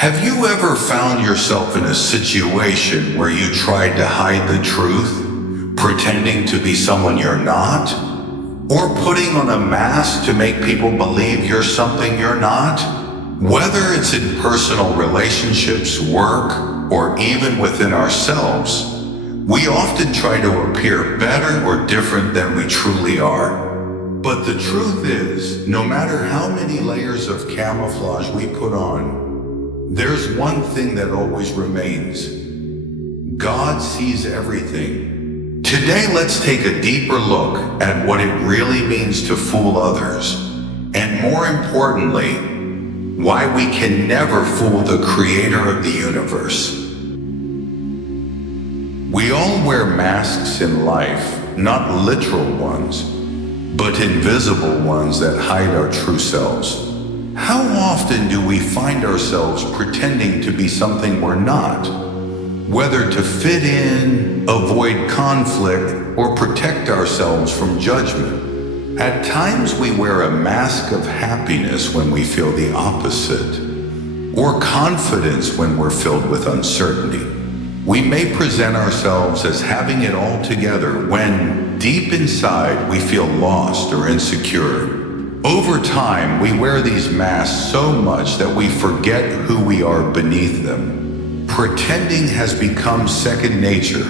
Have you ever found yourself in a situation where you tried to hide the truth, pretending to be someone you're not? Or putting on a mask to make people believe you're something you're not? Whether it's in personal relationships, work, or even within ourselves, we often try to appear better or different than we truly are. But the truth is, no matter how many layers of camouflage we put on, there's one thing that always remains. God sees everything. Today, let's take a deeper look at what it really means to fool others, and more importantly, why we can never fool the creator of the universe. We all wear masks in life, not literal ones, but invisible ones that hide our true selves. How often do we find ourselves pretending to be something we're not? Whether to fit in, avoid conflict, or protect ourselves from judgment. At times we wear a mask of happiness when we feel the opposite, or confidence when we're filled with uncertainty. We may present ourselves as having it all together when, deep inside, we feel lost or insecure. Over time, we wear these masks so much that we forget who we are beneath them. Pretending has become second nature.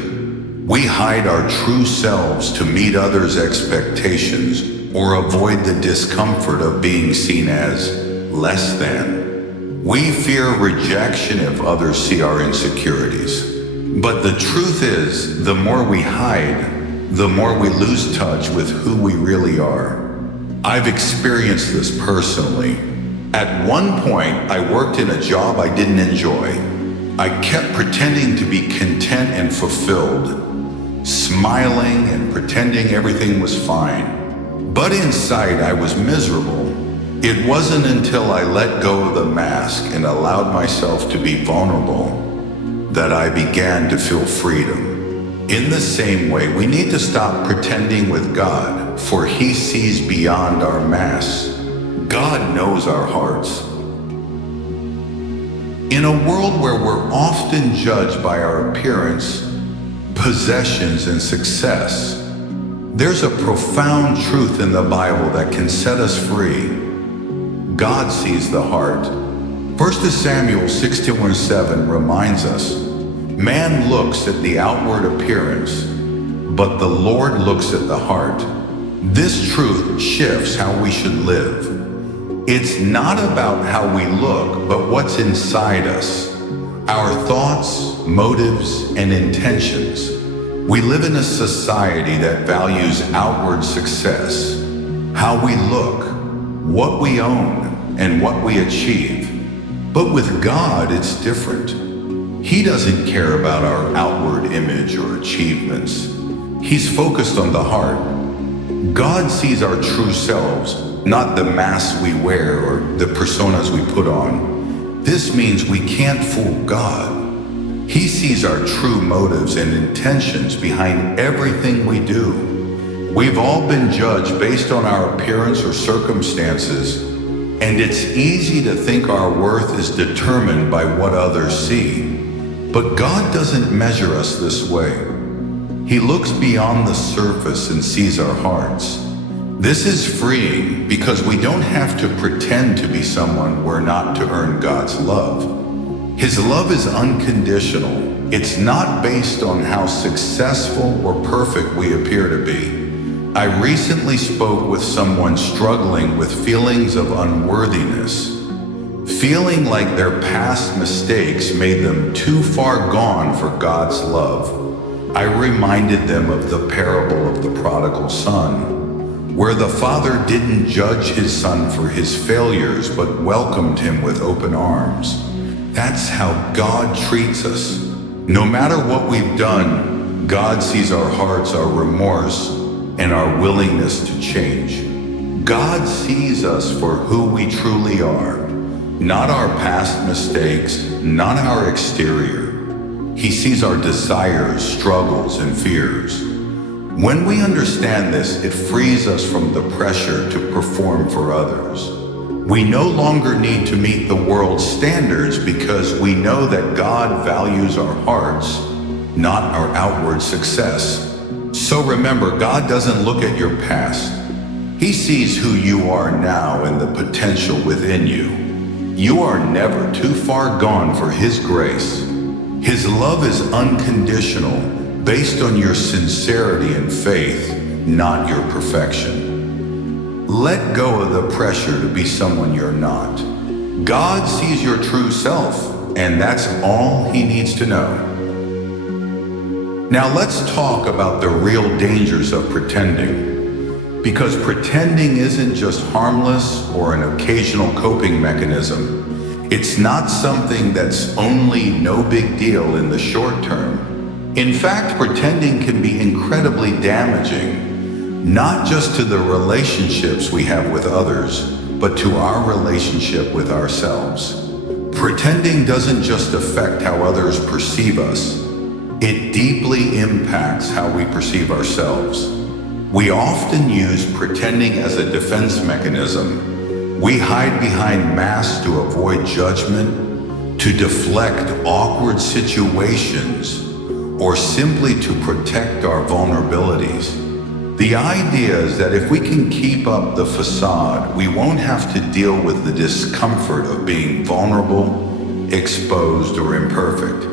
We hide our true selves to meet others' expectations or avoid the discomfort of being seen as less than. We fear rejection if others see our insecurities. But the truth is, the more we hide, the more we lose touch with who we really are. I've experienced this personally. At one point, I worked in a job I didn't enjoy. I kept pretending to be content and fulfilled, smiling and pretending everything was fine. But inside, I was miserable. It wasn't until I let go of the mask and allowed myself to be vulnerable that I began to feel freedom. In the same way, we need to stop pretending with God, for He sees beyond our masks. God knows our hearts. In a world where we're often judged by our appearance, possessions, and success, there's a profound truth in the Bible that can set us free. God sees the heart. 1 Samuel 16:7 reminds us, man looks at the outward appearance, but the Lord looks at the heart. This truth shifts how we should live. It's not about how we look, but what's inside us, our thoughts, motives, and intentions. We live in a society that values outward success, how we look, what we own, and what we achieve. But with God, it's different. He doesn't care about our outward image or achievements. He's focused on the heart. God sees our true selves, not the masks we wear or the personas we put on. This means we can't fool God. He sees our true motives and intentions behind everything we do. We've all been judged based on our appearance or circumstances, and it's easy to think our worth is determined by what others see. But God doesn't measure us this way. He looks beyond the surface and sees our hearts. This is freeing because we don't have to pretend to be someone we're not to earn God's love. His love is unconditional. It's not based on how successful or perfect we appear to be. I recently spoke with someone struggling with feelings of unworthiness, feeling like their past mistakes made them too far gone for God's love. I reminded them of the parable of the prodigal son, where the father didn't judge his son for his failures, but welcomed him with open arms. That's how God treats us. No matter what we've done, God sees our hearts, our remorse, and our willingness to change. God sees us for who we truly are, not our past mistakes, not our exterior. He sees our desires, struggles, and fears. When we understand this, it frees us from the pressure to perform for others. We no longer need to meet the world's standards because we know that God values our hearts, not our outward success. So remember, God doesn't look at your past. He sees who you are now and the potential within you. You are never too far gone for His grace. His love is unconditional, based on your sincerity and faith, not your perfection. Let go of the pressure to be someone you're not. God sees your true self, and that's all He needs to know. Now let's talk about the real dangers of pretending. Because pretending isn't just harmless or an occasional coping mechanism. It's not something that's only no big deal in the short term. In fact, pretending can be incredibly damaging, not just to the relationships we have with others, but to our relationship with ourselves. Pretending doesn't just affect how others perceive us, it deeply impacts how we perceive ourselves. We often use pretending as a defense mechanism. We hide behind masks to avoid judgment, to deflect awkward situations, or simply to protect our vulnerabilities. The idea is that if we can keep up the facade, we won't have to deal with the discomfort of being vulnerable, exposed, or imperfect.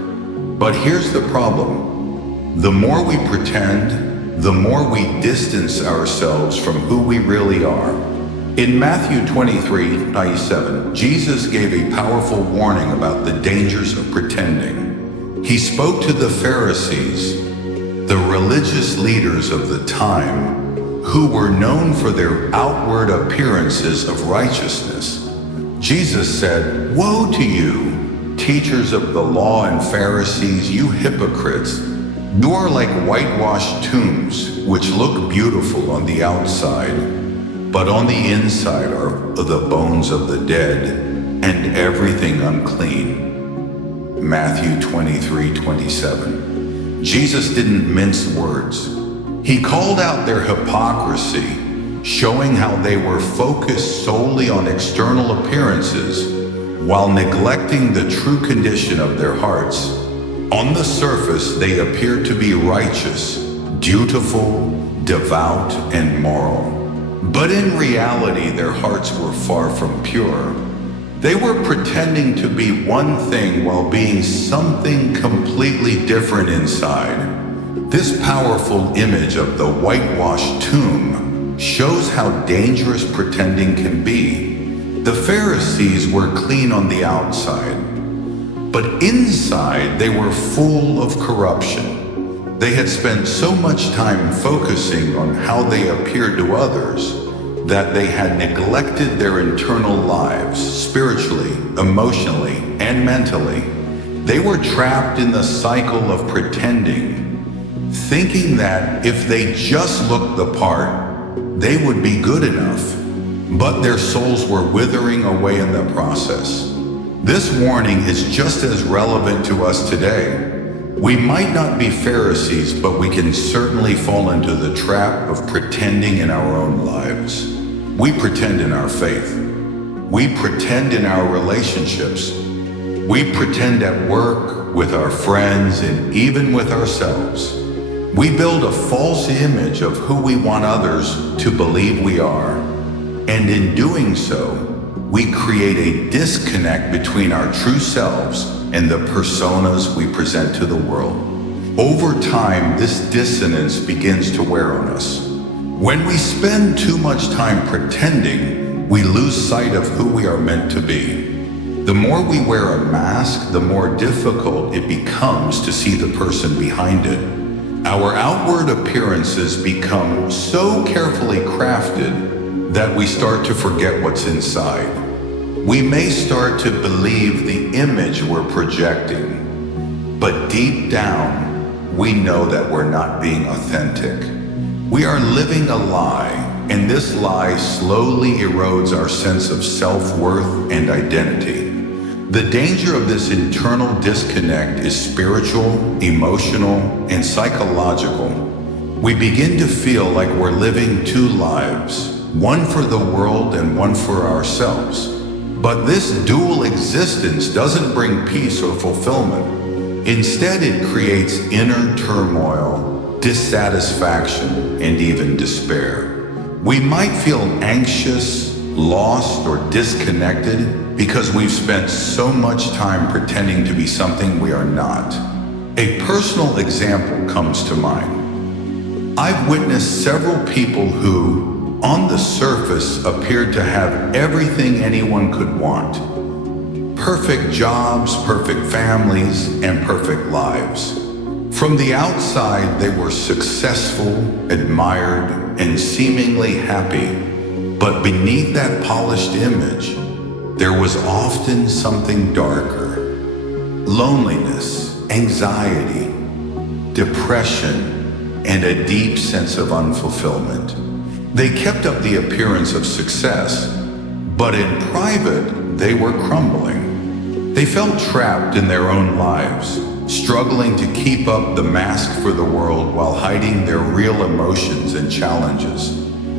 But here's the problem. The more we pretend, the more we distance ourselves from who we really are. In Matthew 23:97, Jesus gave a powerful warning about the dangers of pretending. He spoke to the Pharisees, the religious leaders of the time, who were known for their outward appearances of righteousness. Jesus said, "Woe to you, teachers of the law and Pharisees, you hypocrites! You are like whitewashed tombs, which look beautiful on the outside, but on the inside are the bones of the dead and everything unclean." Matthew 23:27. Jesus didn't mince words. He called out their hypocrisy, showing how they were focused solely on external appearances while neglecting the true condition of their hearts. On the surface, they appeared to be righteous, dutiful, devout, and moral. But in reality, their hearts were far from pure. They were pretending to be one thing while being something completely different inside. This powerful image of the whitewashed tomb shows how dangerous pretending can be. The Pharisees were clean on the outside, but inside they were full of corruption. They had spent so much time focusing on how they appeared to others that they had neglected their internal lives, spiritually, emotionally, and mentally. They were trapped in the cycle of pretending, thinking that if they just looked the part, they would be good enough. But their souls were withering away in the process. This warning is just as relevant to us today. We might not be Pharisees, but we can certainly fall into the trap of pretending in our own lives. We pretend in our faith. We pretend in our relationships. We pretend at work, with our friends, and even with ourselves. We build a false image of who we want others to believe we are. And in doing so, we create a disconnect between our true selves and the personas we present to the world. Over time, this dissonance begins to wear on us. When we spend too much time pretending, we lose sight of who we are meant to be. The more we wear a mask, the more difficult it becomes to see the person behind it. Our outward appearances become so carefully crafted that we start to forget what's inside. We may start to believe the image we're projecting, but deep down, we know that we're not being authentic. We are living a lie, and this lie slowly erodes our sense of self-worth and identity. The danger of this internal disconnect is spiritual, emotional, and psychological. We begin to feel like we're living two lives, one for the world and one for ourselves. But this dual existence doesn't bring peace or fulfillment. Instead, it creates inner turmoil, dissatisfaction, and even despair. We might feel anxious, lost, or disconnected because we've spent so much time pretending to be something we are not. A personal example comes to mind. I've witnessed several people who, on the surface, appeared to have everything anyone could want. Perfect jobs, perfect families, and perfect lives. From the outside, they were successful, admired, and seemingly happy. But beneath that polished image, there was often something darker. Loneliness, anxiety, depression, and a deep sense of unfulfillment. They kept up the appearance of success, but in private, they were crumbling. They felt trapped in their own lives, struggling to keep up the mask for the world while hiding their real emotions and challenges.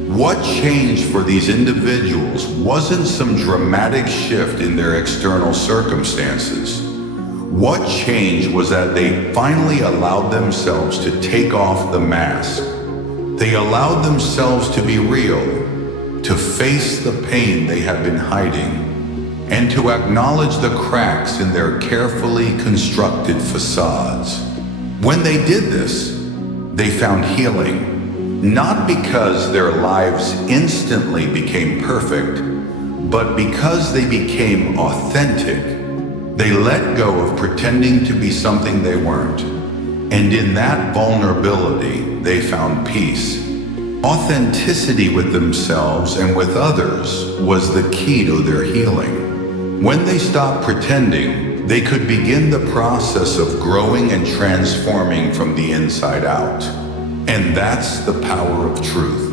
What changed for these individuals wasn't some dramatic shift in their external circumstances. What changed was that they finally allowed themselves to take off the mask. They allowed themselves to be real, to face the pain they had been hiding, and to acknowledge the cracks in their carefully constructed facades. When they did this, they found healing. Not because their lives instantly became perfect, but because they became authentic. They let go of pretending to be something they weren't. And in that vulnerability, they found peace. Authenticity with themselves and with others was the key to their healing. When they stopped pretending, they could begin the process of growing and transforming from the inside out. And that's the power of truth.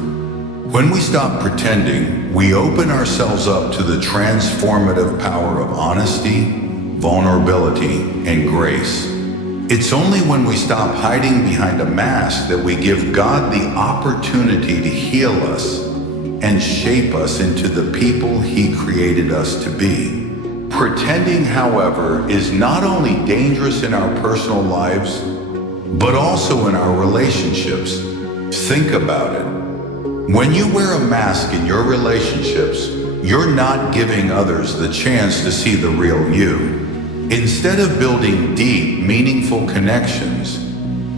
When we stop pretending, we open ourselves up to the transformative power of honesty, vulnerability, and grace. It's only when we stop hiding behind a mask that we give God the opportunity to heal us and shape us into the people He created us to be. Pretending, however, is not only dangerous in our personal lives, but also in our relationships. Think about it. When you wear a mask in your relationships, you're not giving others the chance to see the real you. Instead of building deep, meaningful connections,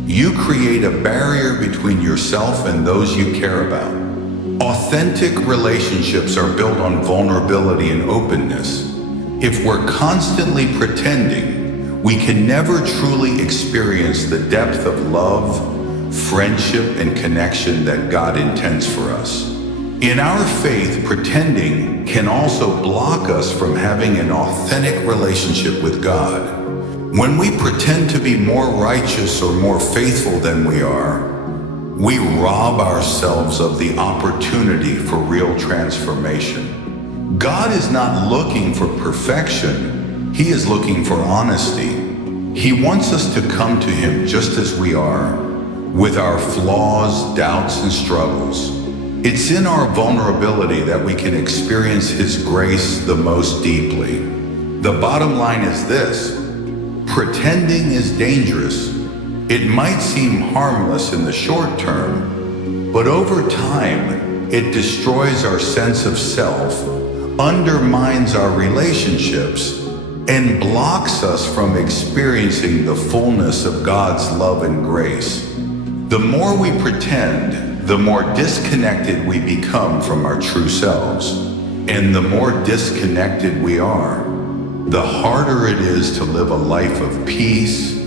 you create a barrier between yourself and those you care about. Authentic relationships are built on vulnerability and openness. If we're constantly pretending, we can never truly experience the depth of love, friendship, and connection that God intends for us. In our faith, pretending can also block us from having an authentic relationship with God. When we pretend to be more righteous or more faithful than we are, we rob ourselves of the opportunity for real transformation. God is not looking for perfection. He is looking for honesty. He wants us to come to Him just as we are, with our flaws, doubts, and struggles. It's in our vulnerability that we can experience His grace the most deeply. The bottom line is this: pretending is dangerous. It might seem harmless in the short term, but over time, it destroys our sense of self, undermines our relationships, and blocks us from experiencing the fullness of God's love and grace. The more we pretend, the more disconnected we become from our true selves. And the more disconnected we are, the harder it is to live a life of peace,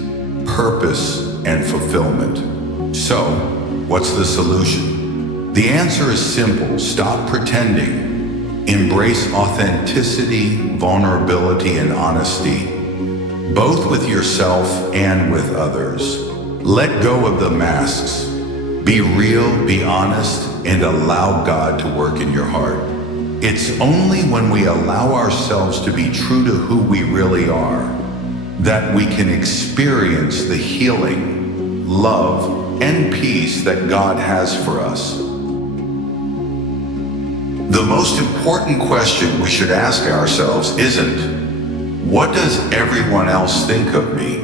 purpose, and fulfillment. So, what's the solution? The answer is simple: stop pretending. Embrace authenticity, vulnerability, and honesty, both with yourself and with others. Let go of the masks. Be real, be honest, and allow God to work in your heart. It's only when we allow ourselves to be true to who we really are that we can experience the healing, love, and peace that God has for us. The most important question we should ask ourselves isn't, what does everyone else think of me?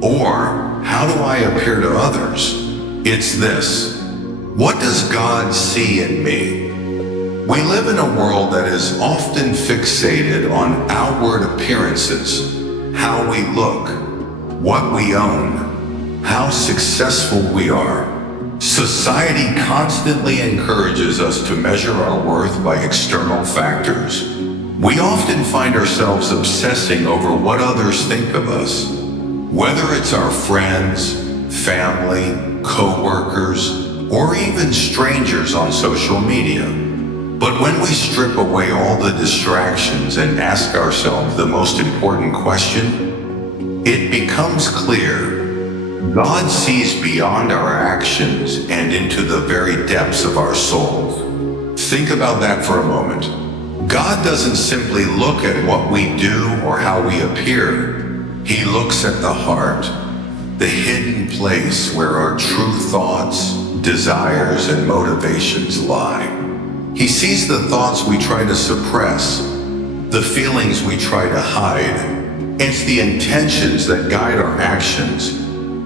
Or, how do I appear to others? It's this, what does God see in me? We live in a world that is often fixated on outward appearances, how we look, what we own, how successful we are. Society constantly encourages us to measure our worth by external factors. We often find ourselves obsessing over what others think of us, whether it's our friends, family, co-workers, or even strangers on social media. But when we strip away all the distractions and ask ourselves the most important question, it becomes clear God sees beyond our actions and into the very depths of our souls. Think about that for a moment. God doesn't simply look at what we do or how we appear. He looks at the heart, the hidden place where our true thoughts, desires, and motivations lie. He sees the thoughts we try to suppress, the feelings we try to hide. It's the intentions that guide our actions.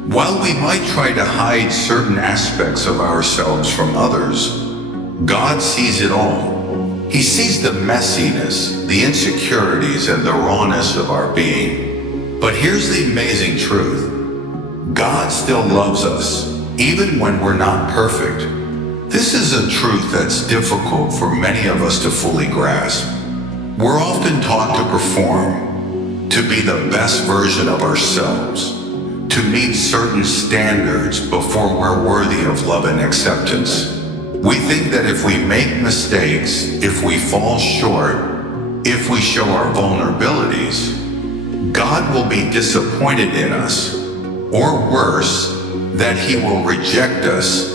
While we might try to hide certain aspects of ourselves from others, God sees it all. He sees the messiness, the insecurities, and the rawness of our being. But here's the amazing truth. God still loves us, even when we're not perfect. This is a truth that's difficult for many of us to fully grasp. We're often taught to perform, to be the best version of ourselves, to meet certain standards before we're worthy of love and acceptance. We think that if we make mistakes, if we fall short, if we show our vulnerabilities, God will be disappointed in us, or worse, that He will reject us.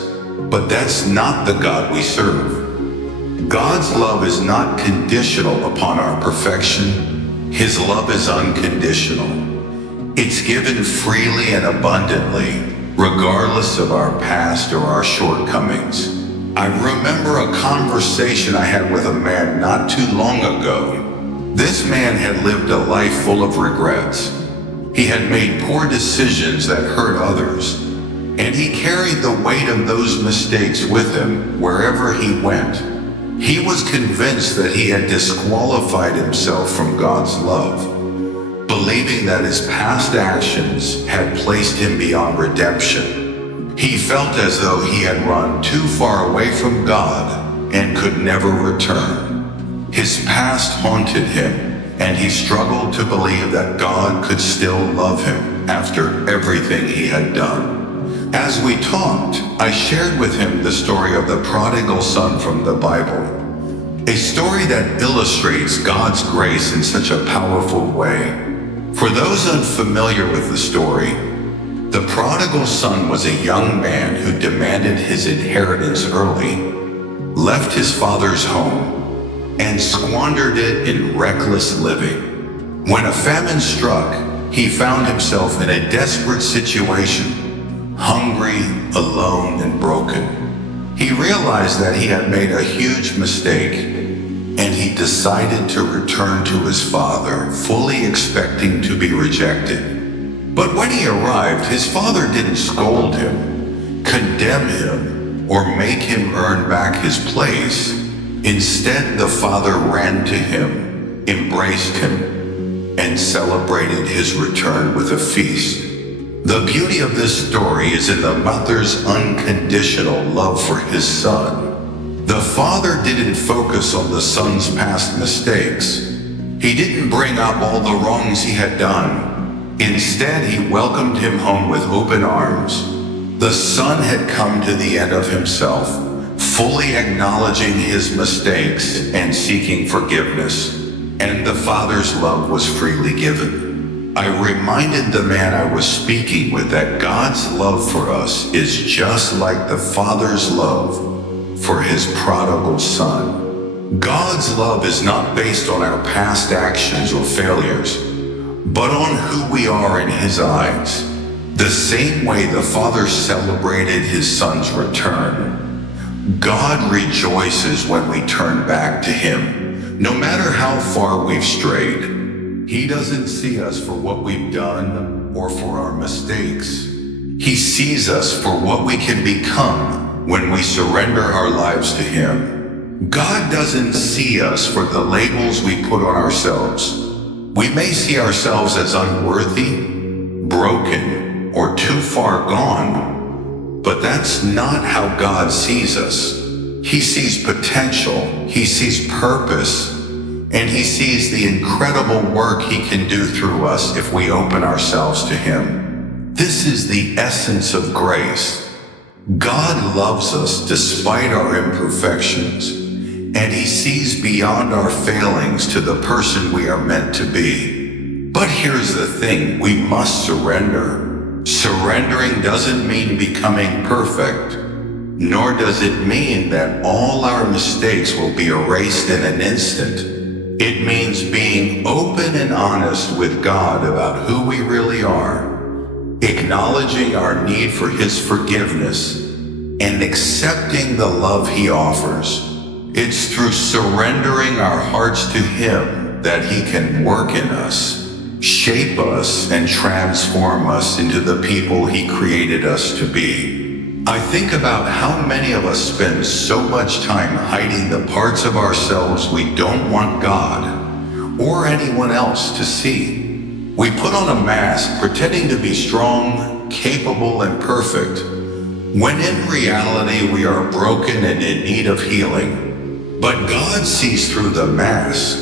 But that's not the God we serve. God's love is not conditional upon our perfection. His love is unconditional. It's given freely and abundantly, regardless of our past or our shortcomings. I remember a conversation I had with a man not too long ago. This man had lived a life full of regrets. He had made poor decisions that hurt others, and he carried the weight of those mistakes with him wherever he went. He was convinced that he had disqualified himself from God's love, believing that his past actions had placed him beyond redemption. He felt as though he had run too far away from God and could never return. His past haunted him, and he struggled to believe that God could still love him after everything he had done. As we talked, I shared with him the story of the prodigal son from the Bible, a story that illustrates God's grace in such a powerful way. For those unfamiliar with the story, the prodigal son was a young man who demanded his inheritance early, left his father's home, and squandered it in reckless living. When a famine struck, he found himself in a desperate situation, hungry, alone, and broken. He realized that he had made a huge mistake, and he decided to return to his father, fully expecting to be rejected. But when he arrived, his father didn't scold him, condemn him, or make him earn back his place. Instead, the father ran to him, embraced him, and celebrated his return with a feast. The beauty of this story is in the mother's unconditional love for his son. The father didn't focus on the son's past mistakes. He didn't bring up all the wrongs he had done. Instead, he welcomed him home with open arms. The son had come to the end of himself, fully acknowledging his mistakes and seeking forgiveness, and the father's love was freely given. I reminded the man I was speaking with that God's love for us is just like the father's love for his prodigal son. God's love is not based on our past actions or failures, but on who we are in his eyes. The same way the father celebrated his son's return, God rejoices when we turn back to Him, no matter how far we've strayed. He doesn't see us for what we've done or for our mistakes. He sees us for what we can become when we surrender our lives to Him. God doesn't see us for the labels we put on ourselves. We may see ourselves as unworthy, broken, or too far gone, but that's not how God sees us. He sees potential, He sees purpose, and He sees the incredible work He can do through us if we open ourselves to Him. This is the essence of grace. God loves us despite our imperfections, and He sees beyond our failings to the person we are meant to be. But here's the thing, we must surrender. Surrendering doesn't mean becoming perfect, nor does it mean that all our mistakes will be erased in an instant. It means being open and honest with God about who we really are, acknowledging our need for His forgiveness, and accepting the love He offers. It's through surrendering our hearts to Him that He can work in us, shape us, and transform us into the people He created us to be. I think about how many of us spend so much time hiding the parts of ourselves we don't want God or anyone else to see. We put on a mask pretending to be strong, capable, and perfect, when in reality we are broken and in need of healing. But God sees through the mask.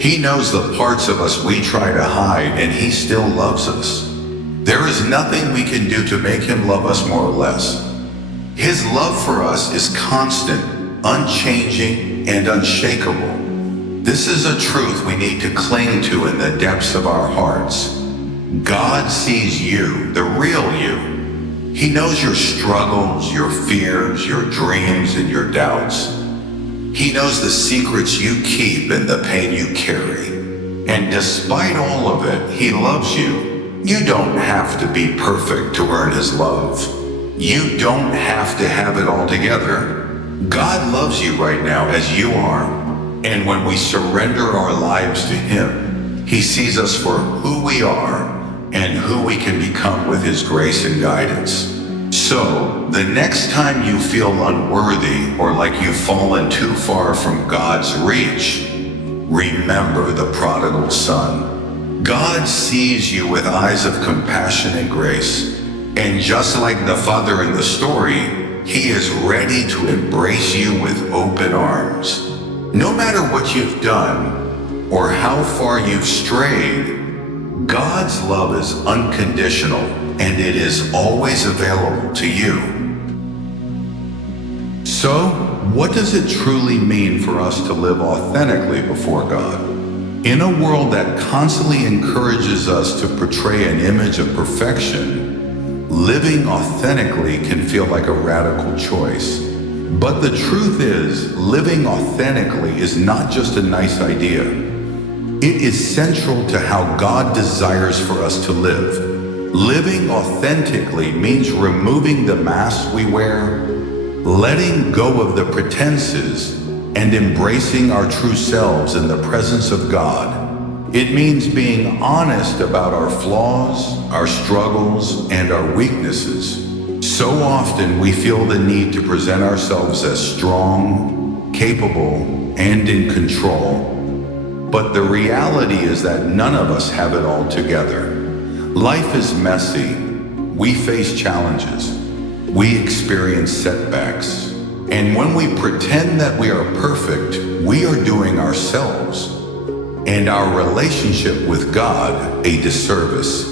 He knows the parts of us we try to hide, and He still loves us. There is nothing we can do to make Him love us more or less. His love for us is constant, unchanging, and unshakable. This is a truth we need to cling to in the depths of our hearts. God sees you, the real you. He knows your struggles, your fears, your dreams, and your doubts. He knows the secrets you keep and the pain you carry. And despite all of it, He loves you. You don't have to be perfect to earn His love. You don't have to have it all together. God loves you right now as you are. And when we surrender our lives to Him, He sees us for who we are and who we can become with His grace and guidance. So, the next time you feel unworthy or like you've fallen too far from God's reach, remember the prodigal son. God sees you with eyes of compassion and grace, and just like the father in the story, He is ready to embrace you with open arms. No matter what you've done or how far you've strayed, God's love is unconditional, and it is always available to you. So, what does it truly mean for us to live authentically before God? In a world that constantly encourages us to portray an image of perfection, living authentically can feel like a radical choice. But the truth is, living authentically is not just a nice idea. It is central to how God desires for us to live. Living authentically means removing the masks we wear, letting go of the pretenses, and embracing our true selves in the presence of God. It means being honest about our flaws, our struggles, and our weaknesses. So often we feel the need to present ourselves as strong, capable, and in control. But the reality is that none of us have it all together. Life is messy. We face challenges. We experience setbacks. And when we pretend that we are perfect, we are doing ourselves and our relationship with God a disservice.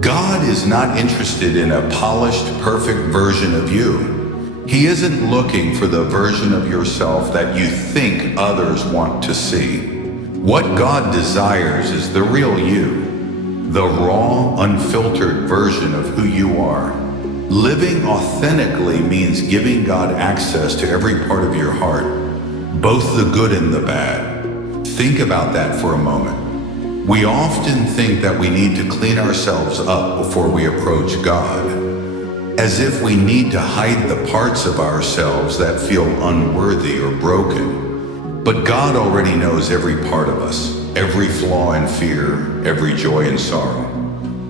God is not interested in a polished, perfect version of you. He isn't looking for the version of yourself that you think others want to see. What God desires is the real you, the raw, unfiltered version of who you are. Living authentically means giving God access to every part of your heart, both the good and the bad. Think about that for a moment. We often think that we need to clean ourselves up before we approach God. as if we need to hide the parts of ourselves that feel unworthy or broken. But God already knows every part of us, every flaw and fear, every joy and sorrow.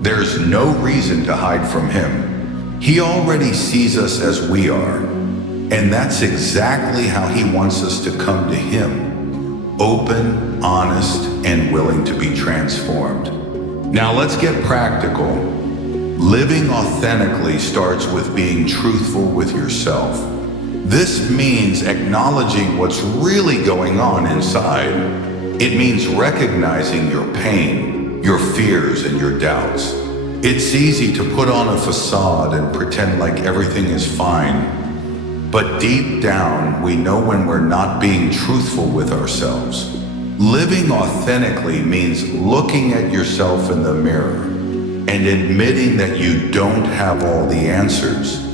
There's no reason to hide from Him. He already sees us as we are, and that's exactly how He wants us to come to Him, open, honest, and willing to be transformed. Now let's get practical. Living authentically starts with being truthful with yourself. This means acknowledging what's really going on inside. It means recognizing your pain, your fears, and your doubts. It's easy to put on a facade and pretend like everything is fine, but deep down, we know when we're not being truthful with ourselves. Living authentically means looking at yourself in the mirror and admitting that you don't have all the answers.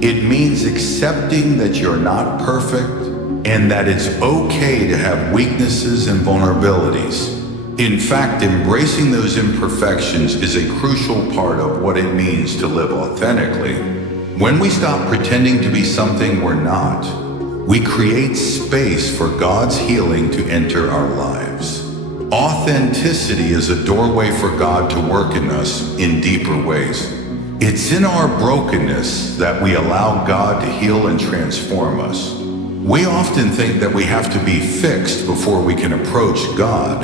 It means accepting that you're not perfect and that it's okay to have weaknesses and vulnerabilities. In fact, embracing those imperfections is a crucial part of what it means to live authentically. When we stop pretending to be something we're not, we create space for God's healing to enter our lives. Authenticity is a doorway for God to work in us in deeper ways. It's in our brokenness that we allow God to heal and transform us. We often think that we have to be fixed before we can approach God.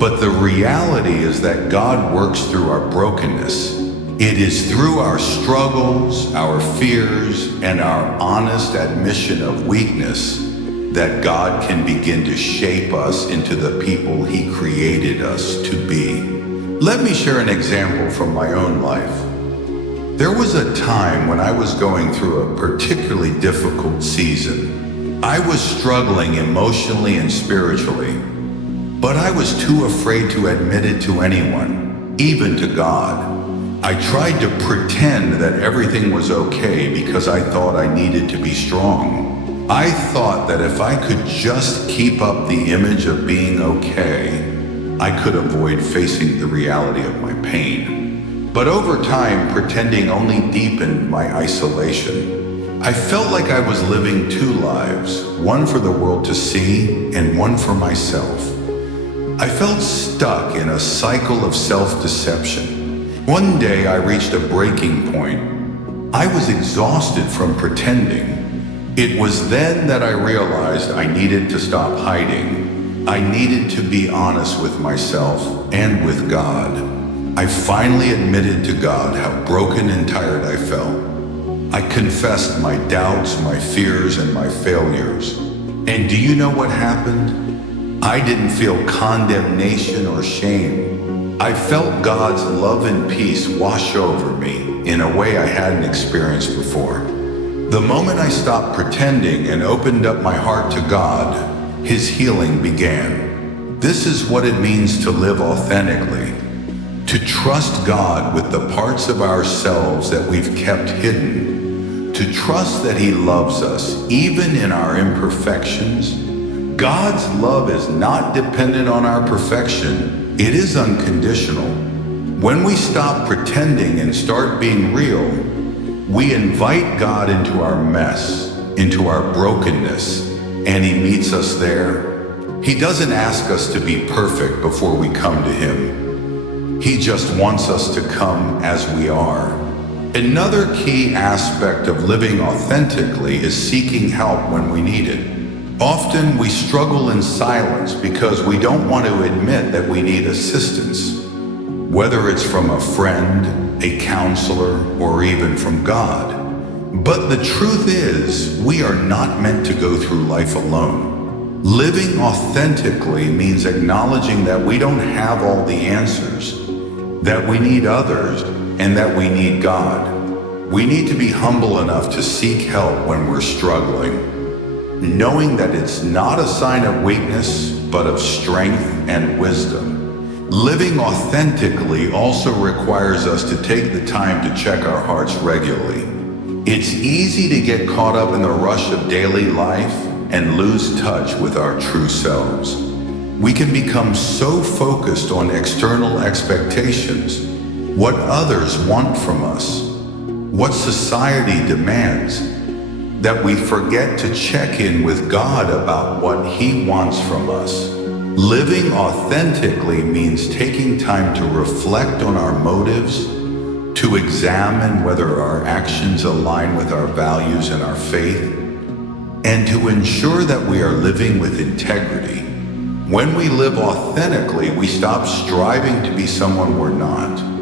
But the reality is that God works through our brokenness. It is through our struggles, our fears, and our honest admission of weakness that God can begin to shape us into the people He created us to be. Let me share an example from my own life. There was a time when I was going through a particularly difficult season. I was struggling emotionally and spiritually, but I was too afraid to admit it to anyone, even to God. I tried to pretend that everything was okay because I thought I needed to be strong. I thought that if I could just keep up the image of being okay, I could avoid facing the reality of my pain. But over time, pretending only deepened my isolation. I felt like I was living two lives, one for the world to see and one for myself. I felt stuck in a cycle of self-deception. One day I reached a breaking point. I was exhausted from pretending. It was then that I realized I needed to stop hiding. I needed to be honest with myself and with God. I finally admitted to God how broken and tired I felt. I confessed my doubts, my fears, and my failures. And do you know what happened? I didn't feel condemnation or shame. I felt God's love and peace wash over me in a way I hadn't experienced before. The moment I stopped pretending and opened up my heart to God, His healing began. This is what it means to live authentically. To trust God with the parts of ourselves that we've kept hidden. To trust that He loves us even in our imperfections. God's love is not dependent on our perfection. It is unconditional. When we stop pretending and start being real, we invite God into our mess, into our brokenness, and He meets us there. He doesn't ask us to be perfect before we come to Him. He just wants us to come as we are. Another key aspect of living authentically is seeking help when we need it. Often we struggle in silence because we don't want to admit that we need assistance, whether it's from a friend, a counselor, or even from God. But the truth is, we are not meant to go through life alone. Living authentically means acknowledging that we don't have all the answers, that we need others, and that we need God. We need to be humble enough to seek help when we're struggling, knowing that it's not a sign of weakness, but of strength and wisdom. Living authentically also requires us to take the time to check our hearts regularly. It's easy to get caught up in the rush of daily life and lose touch with our true selves. We can become so focused on external expectations, what others want from us, what society demands, that we forget to check in with God about what He wants from us. Living authentically means taking time to reflect on our motives, to examine whether our actions align with our values and our faith, and to ensure that we are living with integrity. When we live authentically, we stop striving to be someone we're not.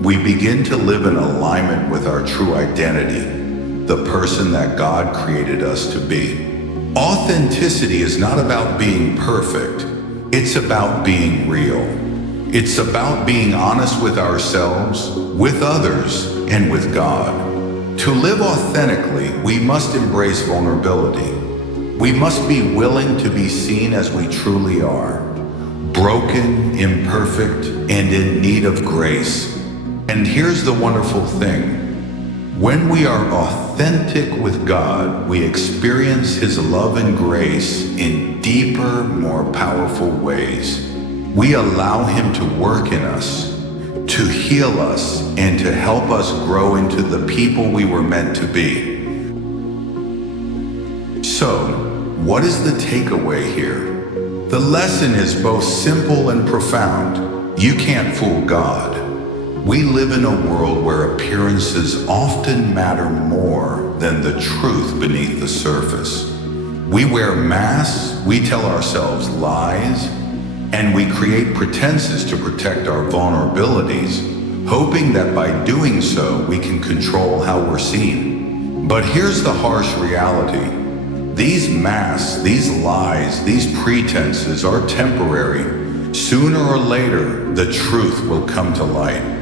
We begin to live in alignment with our true identity, the person that God created us to be. Authenticity is not about being perfect. It's about being real. It's about being honest with ourselves, with others, and with God. To live authentically, we must embrace vulnerability. We must be willing to be seen as we truly are, broken, imperfect, and in need of grace. And here's the wonderful thing. When we are authentic with God, we experience His love and grace in deeper, more powerful ways. We allow Him to work in us, to heal us, and to help us grow into the people we were meant to be. So, what is the takeaway here? The lesson is both simple and profound. You can't fool God. We live in a world where appearances often matter more than the truth beneath the surface. We wear masks, we tell ourselves lies, and we create pretenses to protect our vulnerabilities, hoping that by doing so we can control how we're seen. But here's the harsh reality. These masks, these lies, these pretenses are temporary. Sooner or later, the truth will come to light.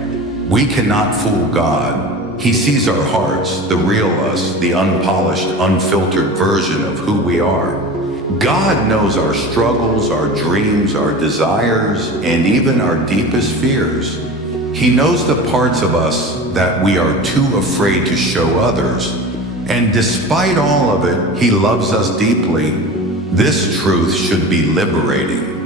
We cannot fool God. He sees our hearts, the real us, the unpolished, unfiltered version of who we are. God knows our struggles, our dreams, our desires, and even our deepest fears. He knows the parts of us that we are too afraid to show others. And despite all of it, He loves us deeply. This truth should be liberating.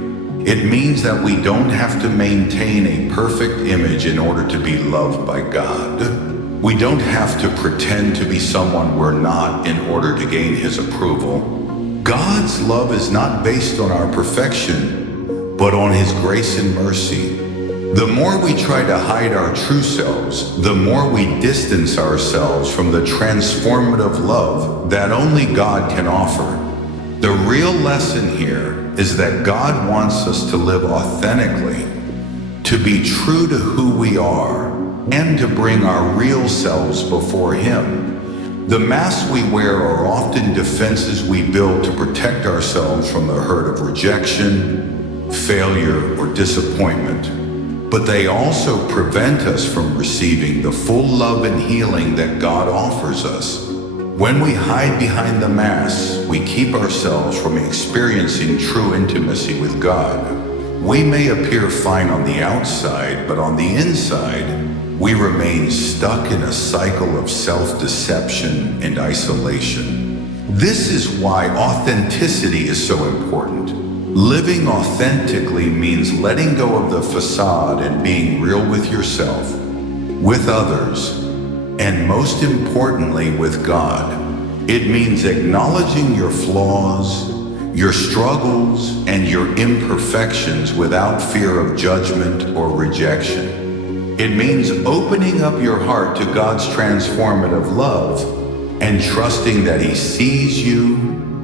It means that we don't have to maintain a perfect image in order to be loved by God. We don't have to pretend to be someone we're not in order to gain His approval. God's love is not based on our perfection, but on His grace and mercy. The more we try to hide our true selves, the more we distance ourselves from the transformative love that only God can offer. The real lesson here is that God wants us to live authentically, to be true to who we are, and to bring our real selves before Him. The masks we wear are often defenses we build to protect ourselves from the hurt of rejection, failure, or disappointment. But they also prevent us from receiving the full love and healing that God offers us. When we hide behind the masks, we keep ourselves from experiencing true intimacy with God. We may appear fine on the outside, but on the inside, we remain stuck in a cycle of self-deception and isolation. This is why authenticity is so important. Living authentically means letting go of the facade and being real with yourself, with others, and most importantly, with God. It means acknowledging your flaws, your struggles, and your imperfections without fear of judgment or rejection. It means opening up your heart to God's transformative love and trusting that He sees you,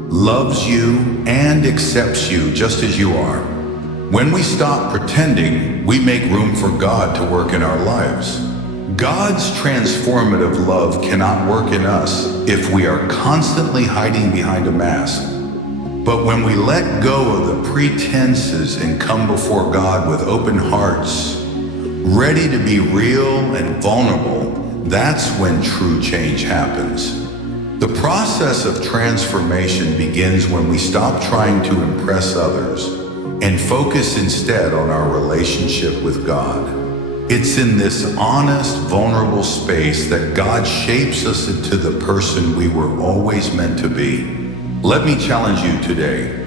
loves you, and accepts you just as you are. When we stop pretending, we make room for God to work in our lives. God's transformative love cannot work in us if we are constantly hiding behind a mask. But when we let go of the pretenses and come before God with open hearts, ready to be real and vulnerable, that's when true change happens. The process of transformation begins when we stop trying to impress others and focus instead on our relationship with God. It's in this honest, vulnerable space that God shapes us into the person we were always meant to be. Let me challenge you today.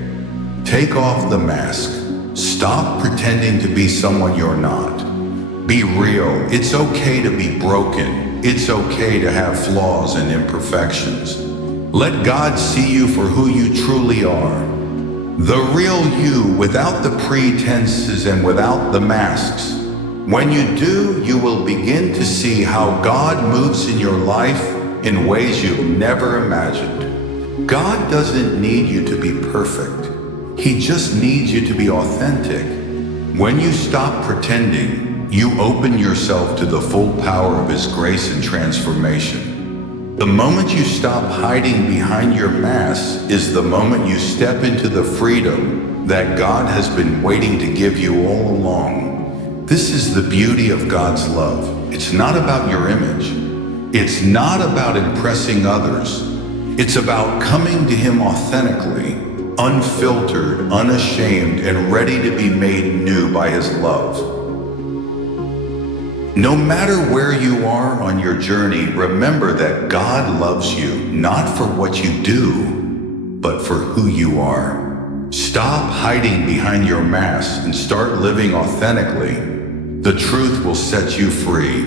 Take off the mask. Stop pretending to be someone you're not. Be real. It's okay to be broken, it's okay to have flaws and imperfections. Let God see you for who you truly are. The real you, without the pretenses and without the masks. When you do, you will begin to see how God moves in your life in ways you've never imagined. God doesn't need you to be perfect. He just needs you to be authentic. When you stop pretending, you open yourself to the full power of His grace and transformation. The moment you stop hiding behind your mask is the moment you step into the freedom that God has been waiting to give you all along. This is the beauty of God's love. It's not about your image. It's not about impressing others. It's about coming to Him authentically, unfiltered, unashamed, and ready to be made new by His love. No matter where you are on your journey, remember that God loves you, not for what you do, but for who you are. Stop hiding behind your mask and start living authentically. The truth will set you free,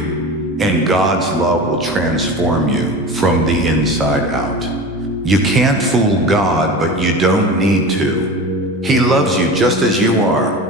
and God's love will transform you from the inside out. You can't fool God, but you don't need to. He loves you just as you are.